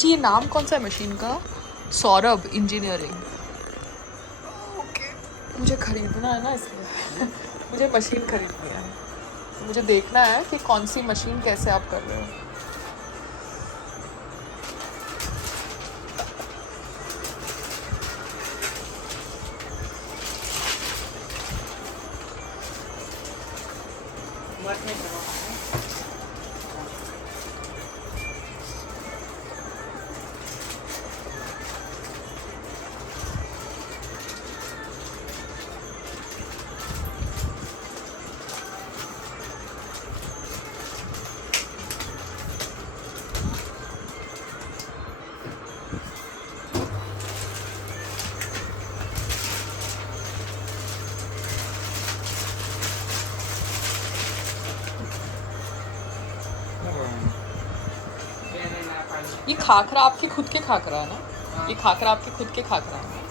अच्छा ये नाम कौन सा है मशीन का? सौरभ इंजीनियरिंग। ओके, मुझे खरीदना है ना इसलिए मुझे मशीन खरीदनी है, तो मुझे देखना है कि कौन सी मशीन कैसे आप कर रहे हो। ये खाखरा आपके खुद के खाखरा है ना? ये खाखरा आपके खुद के खाखरा है?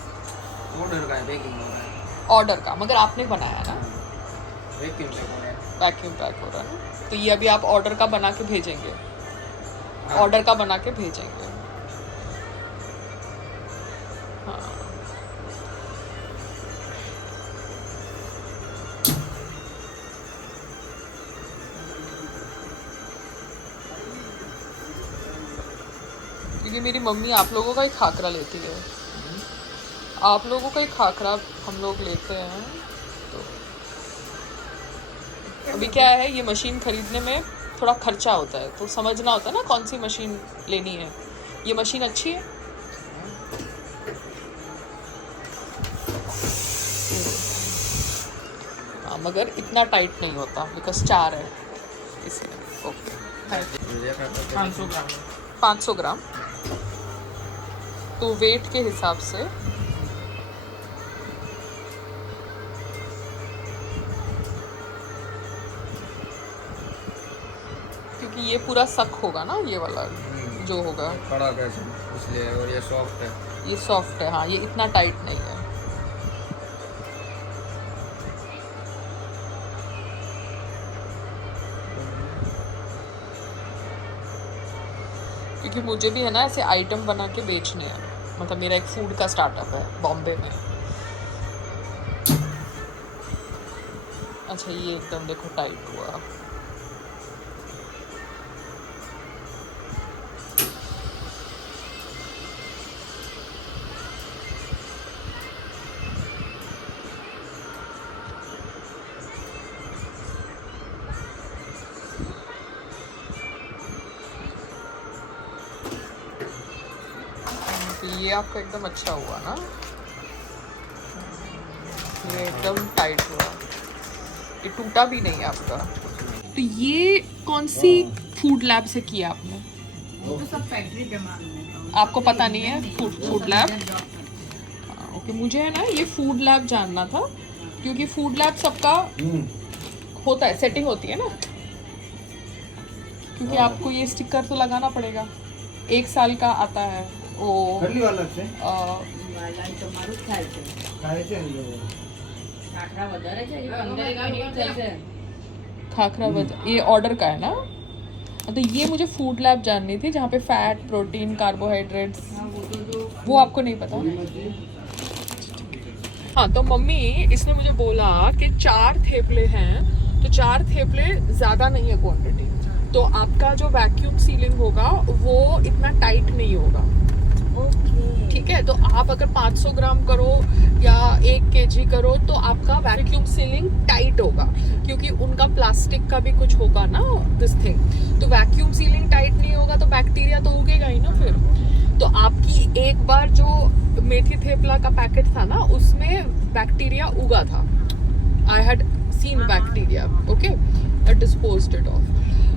ऑर्डर का है, पैकिंग हो रहा है। ऑर्डर का, मगर आपने बनाया ना? वैक्यूम पैक हो रहा है। वैक्यूम पैक हो रहा है ना? तो ये अभी आप ऑर्डर का बना के भेजेंगे? ऑर्डर का बना के भेजेंगे। हाँ क्योंकि मेरी मम्मी आप लोगों का ही खाखरा लेती है, आप लोगों का ही खाखरा हम लोग लेते हैं। तो अभी क्या है, ये मशीन खरीदने में थोड़ा खर्चा होता है, तो समझना होता है ना कौन सी मशीन लेनी है। ये मशीन अच्छी है? हाँ, मगर इतना टाइट नहीं होता बिकॉज 4 है इसलिए। ओके, 500 ग्राम। 500 ग्राम तो वेट के हिसाब से क्योंकि ये पूरा सक होगा ना, ये वाला जो होगा बड़ा कैसे इसलिए, और ये सॉफ्ट है। ये सॉफ्ट है। हाँ, ये इतना टाइट नहीं है। क्योंकि मुझे भी है ना ऐसे आइटम बना के बेचने हैं, मतलब मेरा एक फूड का स्टार्टअप है बॉम्बे में। अच्छा ये एकदम देखो टाइट हुआ। तो ये आपका एकदम अच्छा हुआ ना, ये एकदम टाइट हुआ, ये टूटा भी नहीं आपका। तो ये कौन सी फूड लैब से किया आपने? तो सब फैक्ट्री डिमांड में। आपको पता नहीं है फूड लैब? ओके, मुझे है ना ये फूड लैब जानना था, क्योंकि फूड लैब सबका होता है, सेटिंग होती है ना, क्योंकि आपको ये स्टिकर तो लगाना पड़ेगा, 1 साल का आता है वो। वाला से વાલા તો મારું જ થાય છે. खाए थे ખાખરા વધારે છે એ 15 ગ્રામ થશે. खाखरा ये ऑर्डर का है ना? तो ये मुझे फूड लैब जाननी थी, जहाँ पे फैट, प्रोटीन, कार्बोहाइड्रेट्स, वो आपको नहीं पता? हाँ, तो मम्मी इसने मुझे बोला कि 4 थेपले हैं, तो 4 थेपले ज़्यादा नहीं है क्वांटिटी, तो आपका जो वैक्यूम सीलिंग होगा वो इतना टाइट नहीं होगा। ठीक है, तो आप अगर 500 ग्राम करो या 1 kg करो तो आपका वैक्यूम सीलिंग टाइट होगा, क्योंकि उनका प्लास्टिक का भी कुछ होगा ना दिस थिंग। तो वैक्यूम सीलिंग टाइट नहीं होगा तो बैक्टीरिया तो उगेगा ही ना फिर। तो आपकी एक बार जो मेथी थेपला का पैकेट था ना, उसमें बैक्टीरिया उगा था। I had seen bacteria, okay, disposed it off.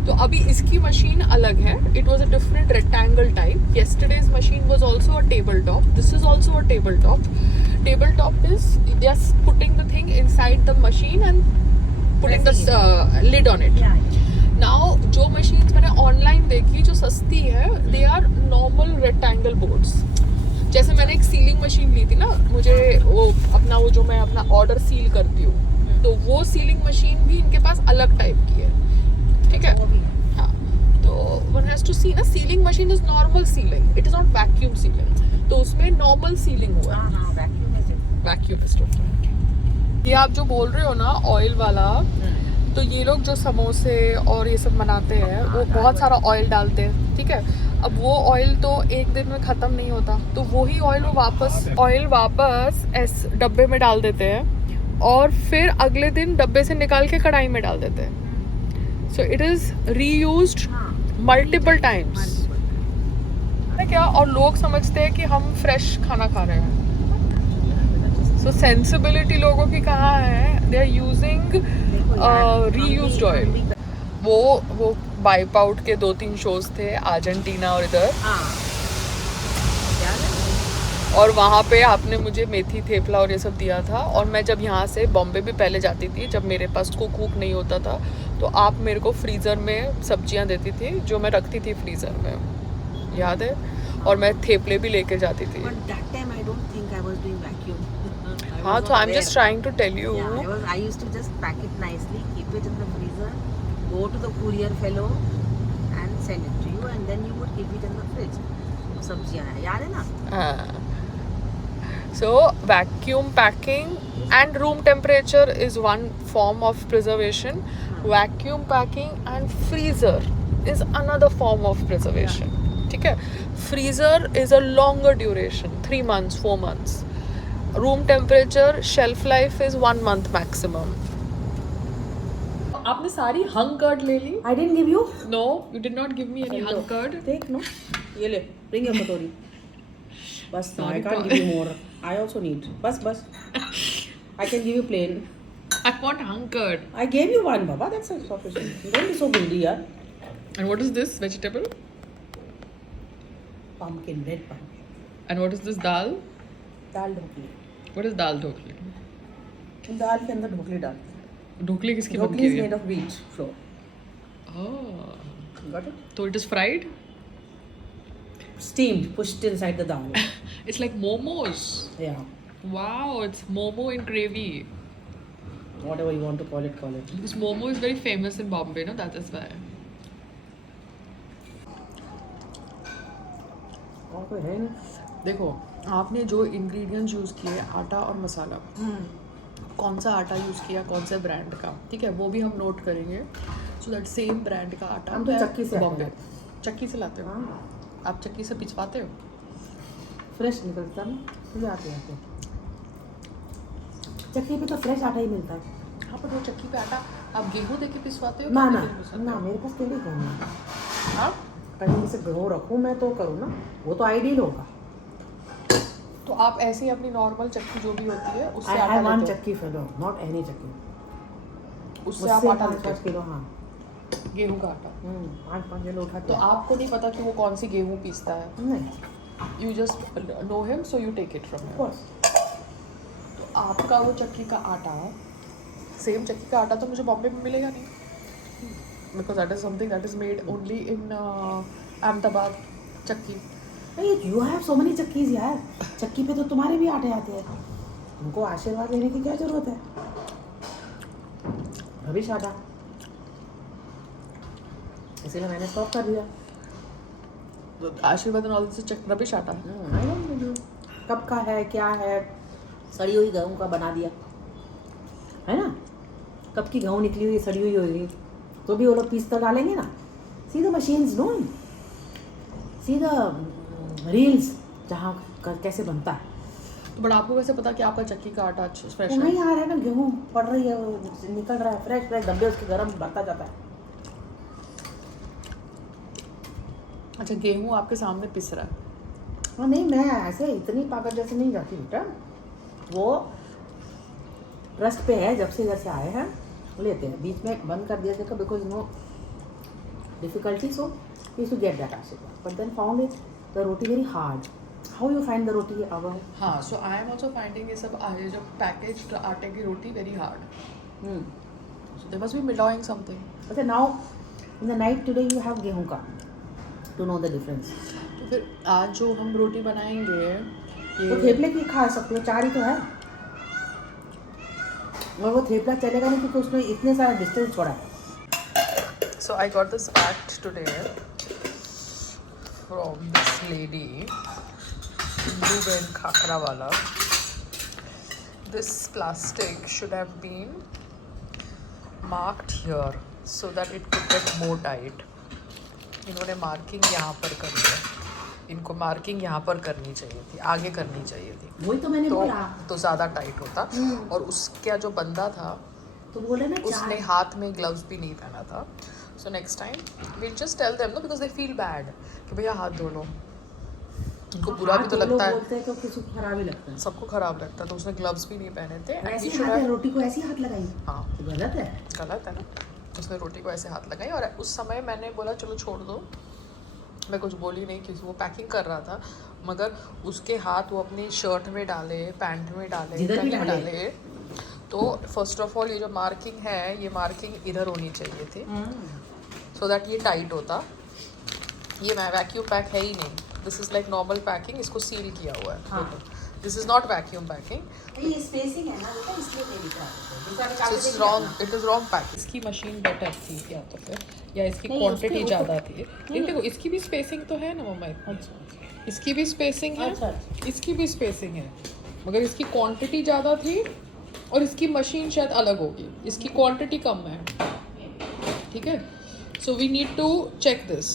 तो अभी इसकी मशीन अलग है, it was a different rectangle type. Yesterday's machine was also a table top, this is also a table top. Table top is just putting the thing inside the machine and putting the lid on it. Now जो machines मैंने online देखी जो सस्ती है, they are normal rectangle boards. जैसे मैंने एक sealing machine ली थी ना, मुझे वो अपना वो जो मैं अपना ऑर्डर सील करती हूँ, तो वो सीलिंग मशीन भी इनके पास अलग टाइप की है, ठीक है। हाँ, तो वन हैज़ टू सी ना, sealing machine is normal ceiling, it is not vacuum ceiling, तो उसमें नॉर्मल सीलिंग हुआ है, हाँ वैक्यूम है वैक्यूम इज डिफरेंट। ये आप जो बोल रहे हो ना ऑयल वाला, तो ये लोग जो समोसे और ये सब बनाते हैं वो बहुत सारा ऑयल डालते हैं, ठीक है। अब वो ऑयल तो एक दिन में ख़त्म नहीं होता, तो वही ऑयल वो वापस इस डब्बे में डाल देते हैं और फिर अगले दिन डब्बे से निकाल के कढ़ाई में डाल देते हैं। So it is reused multiple times क्या, और लोग समझते हैं कि हम फ्रेश खाना खा रहे हैं। सो सेंसिबिलिटी लोगों की कहाँ है, they are using reused oil. वो वाइप आउट के 2-3 शोज थे अर्जेंटीना और इधर, और वहाँ पे आपने मुझे मेथी थेपला और ये सब दिया था, और मैं जब यहाँ से बॉम्बे भी पहले जाती थी, जब मेरे पास कुक नहीं होता था, तो आप मेरे को फ्रीज़र में सब्जियाँ देती थी जो मैं रखती थी फ्रीज़र में, याद है, और मैं थेपले भी लेके जाती थी। हाँ, तो I am just trying to tell you. I used to just pack it nicely, keep it in the freezer, go to the courier fellow and send it to you, and then you would keep it in the fridge. सब्जियाँ हैं, याद है ना? So vacuum packing and room temperature is one form of preservation. Vacuum packing and freezer is another form of preservation. ठीक है? Freezer is a longer duration, 3 months, 4 months. Room temperature shelf life is 1 month maximum. आपने सारी hung curd ले ली? I didn't give you. No, you did not give me any hung curd. Take no. ये ले, bring your कटोरी. बस, I can't give you more. I also need. बस. I can give you plain. I want hung curd. I gave you one, Baba. That's sufficient. Don't be so greedy, yaar. And what is this vegetable? Pumpkin, red pumpkin. And what is this dal? Dal dhokli. What is dal dhokli? दाल के अंदर ढोकली डालते हैं. ढोकली किसकी बनती dhokli is है? made of wheat flour. Oh. Got it? So it is fried? Steamed, pushed inside the dal. It's like momos. Yeah. Wow, it's momo in gravy. Whatever you want to call it, call it. Because momo is very famous in Bombay, no? That is why. और कोई है नहीं. देखो, आपने जो ingredients use किए, आटा और मसाला, कौन सा आटा यूज़ किया, कौन सा ब्रांड का, ठीक है, वो भी हम नोट करेंगे। सो दैट सेम ब्रांड का आटा हम तो चक्की से बॉम्बे, आते हैं. चक्की से लाते हो? हाँ. आप चक्की से पिछवाते हो? फ्रेश निकलता ना, मुझे आते. चक्की पे तो फ्रेश आटा ही मिलता है. हाँ, पर वो चक्की पे आटा आप गेहूँ देके पिसवाते हो? ना कि ना गेहूं पिसवाते ना, हो? मेरे पास केले गेहूँ है. हाँ? कहीं से गेहूँ रखूँ मैं तो करूँ ना, वो तो आइडियल होगा. तो आप ऐसे ही अपनी नॉर्मल चक्की जो भी होती है उससे I आटा have one लेते हो? चक्की फेलो, not any चक्की. उससे आप आटा लेते 5 किलो. हाँ. हो? गेहूं का आटा? 5 किलो उठाते तो हैं. आपको नहीं पता कि वो कौन सी गेहूं पीसता है? नहीं, you just know him, so you take it from of him. course. तो आपका वो चक्की का आटा, सेम चक्की का आटा तो मुझे बॉम्बे में मिलेगा नहीं, because that is something that is made only in Ahmedabad चक्की। नहीं, you have so many चक्कीज यार. चक्की पे तो तुम्हारे भी आटे आते हैं. तुमको आशीर्वाद लेने की क्या जरूरत है? रविश आटा, इसीलिए मैंने स्टॉप कर दिया. आशीर्वाद एंड ऑल दिस रबिश आटा है। I don't know. कब का है, क्या है, सड़ी हुई गेहूँ का बना दिया है ना. कब की गेहूँ निकली हुई सड़ी हुई होगी तो भी वो लोग पीस कर डालेंगे ना. See the machines, no, see the reels जहाँ कैसे बनता है. तो बट आपको कैसे पता कि आपका चक्की का आटा फ्रेश वो है? नहीं आ रहा है ना, गेहूँ पड़ रही है, निकल रहा है फ्रेश फ्रेश, डब्बे उसके गर्म बढ़ता जाता है. अच्छा, गेहूँ आपके सामने पिस रहा है? हाँ नहीं, मैं ऐसे इतनी पागल जैसे नहीं जाती बेटा. वो ट्रस्ट पे है, जब से इधर से आए हैं लेते हैं. बीच में बंद कर दिया देखो, because no difficulty, so we to get that Aashirvaad. But then found it the roti very hard. How you find the roti our? हाँ, so I am also finding ये सब जो पैकेज्ड आटे की रोटी very hard. So they must be मिलाइंग something. Okay, now in the night today you have गेहूं का टू नो द डिफरेंस. तो फिर आज जो हम रोटी बनाएंगे तो थेपले की खा सकते हो, 4 ही तो है. और वो थेपला चलेगा नहीं क्योंकि उसमें इतने सारा डिस्टेंस छोड़ा है. So I got this packed today. from this lady, Hinduben Khakrawala. This plastic should have been marked here so that it could get more tight. इन्होंने मार्किंग यहाँ पर करी है, इनको मार्किंग यहाँ पर करनी चाहिए थी, आगे करनी चाहिए थी, वही तो मैंने बोला। तो ज़्यादा टाइट होता। और उसका जो बंदा था तो बोले ना उसने हाथ में ग्लव्स भी नहीं पहना था। So next time will just tell them no, because they feel bad कि भैया हाथ धो लो, उनको बुरा भी तो लगता है, बोलते हैं तो किसी को खराब ही लगता है, सबको खराब लगता है। तो उसने ग्लव्स भी नहीं पहने थे। ऐसे हाथ है, रोटी को ऐसे हाथ लगाई। हाँ तो गलत है, गलत है ना। उसने रोटी को ऐसे हाथ लगाई और उस समय मैंने बोला चलो छोड़ दो, मैं कुछ बोली नहीं क्योंकि वो पैकिंग कर रहा था, मगर उसके हाथ वो अपनी शर्ट में डाले, पैंट में डाले, कहीं डाले। तो फर्स्ट ऑफ ऑल ये जो मार्किंग है, ये मार्किंग इधर होनी चाहिए थी सो दैट ये टाइट होता। ये वैक्यूम पैक है ही नहीं, this is like normal packing, इसको सील किया हुआ है। This is not vacuum packing, ये स्पेसिंग है ना बेटा, इसलिए मेरी it is wrong, it is wrong packing. इसकी मशीन बेटर थी या तो फिर, या इसकी क्वांटिटी ज़्यादा थी। लेकिन देखो इसकी भी स्पेसिंग तो है ना मम्मा, इसकी भी स्पेसिंग है, इसकी भी स्पेसिंग है, मगर इसकी क्वांटिटी ज़्यादा थी और इसकी मशीन शायद अलग होगी, इसकी क्वांटिटी कम है। ठीक है, so we need to check this.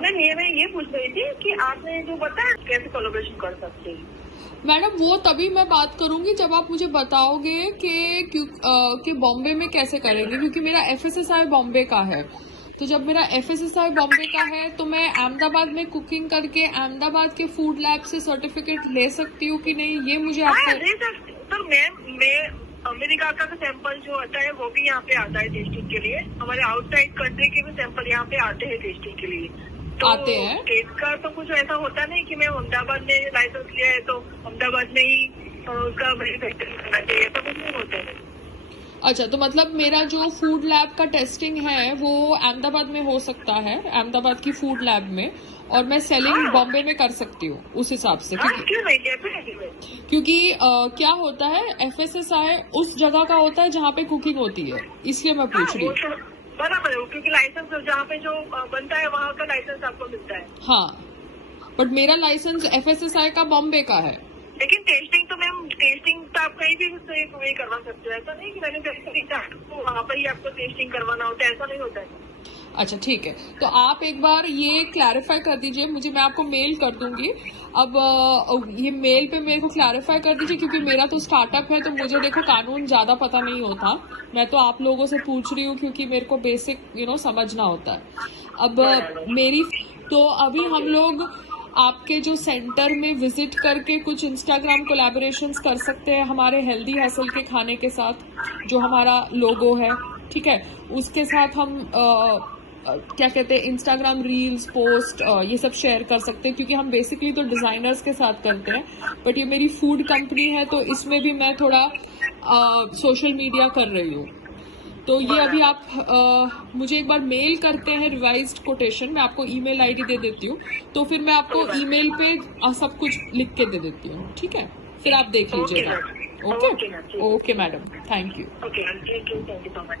मैं ये पूछ रही थी कि आपने जो बताया कैसे कोलैबोरेशन कर सकते हैं। मैडम वो तभी मैं बात करूंगी जब आप मुझे बताओगे कि बॉम्बे में कैसे करेंगे, क्योंकि मेरा FSSAI बॉम्बे का है। तो जब मेरा FSSAI बॉम्बे का है तो मैं अहमदाबाद में कुकिंग करके अहमदाबाद के फूड लैब से सर्टिफिकेट ले सकती हूँ कि नहीं, ये मुझे आपको। तो मैं अमेरिका का भी सैंपल जो आता है वो भी यहाँ पे आता है टेस्टिंग के लिए, हमारे आउटसाइड कंट्री के भी सैंपल यहाँ पे आते हैं टेस्टिंग के लिए। तो आते हैं टेस्ट का तो कुछ ऐसा होता नहीं कि मैं अहमदाबाद में लाइसेंस लिया है तो अहमदाबाद में ही उसका मैन्युफैक्चरिंग करना चाहिए, ऐसा कुछ नहीं होता है। अच्छा, तो मतलब मेरा जो फूड लैब का टेस्टिंग है वो अहमदाबाद में हो सकता है, अहमदाबाद की फूड लैब में, और मैं सेलिंग बॉम्बे में कर सकती हूँ उस हिसाब से। क्यों नहीं, क्योंकि क्या होता है FSSAI उस जगह का होता है जहाँ पे कुकिंग होती है, इसलिए मैं पूछ रही हूँ। बराबर है, क्योंकि लाइसेंस जहाँ पे जो बनता है वहाँ का लाइसेंस आपको मिलता है। हाँ, बट मेरा लाइसेंस FSSAI का बॉम्बे का है। लेकिन टेस्टिंग तो मैम, टेस्टिंग तो आप कहीं भी वही करवा सकते हो, ऐसा नहीं कि मैंने तो वहाँ पर ही आपको टेस्टिंग करवाना होता है, ऐसा नहीं होता है। अच्छा ठीक है, तो आप एक बार ये क्लैरिफाई कर दीजिए मुझे, मैं आपको मेल कर दूंगी। अब ये मेल पे मेरे को क्लैरिफाई कर दीजिए, क्योंकि मेरा तो स्टार्टअप है तो मुझे देखो कानून ज्यादा पता नहीं होता, मैं तो आप लोगों से पूछ रही हूँ क्योंकि मेरे को बेसिक समझना होता है। अब मेरी तो अभी हम लोग आपके जो सेंटर में विजिट करके कुछ इंस्टाग्राम कोलैबोरेशंस कर सकते हैं हमारे हेल्दी हसल के खाने के साथ, जो हमारा लोगो है, ठीक है, उसके साथ हम क्या कहते हैं इंस्टाग्राम रील्स पोस्ट ये सब शेयर कर सकते हैं, क्योंकि हम बेसिकली तो डिजाइनर्स के साथ करते हैं, बट ये मेरी फूड कंपनी है तो इसमें भी मैं थोड़ा सोशल मीडिया कर रही हूँ। तो ये अभी आप मुझे एक बार मेल करते हैं रिवाइज्ड कोटेशन, मैं आपको ईमेल आईडी दे देती हूँ, तो फिर मैं आपको ईमेल पे सब कुछ लिख के दे देती हूँ, ठीक है, फिर आप देख लीजिएगा। Okay madam, thank you. Okay, thank you so much.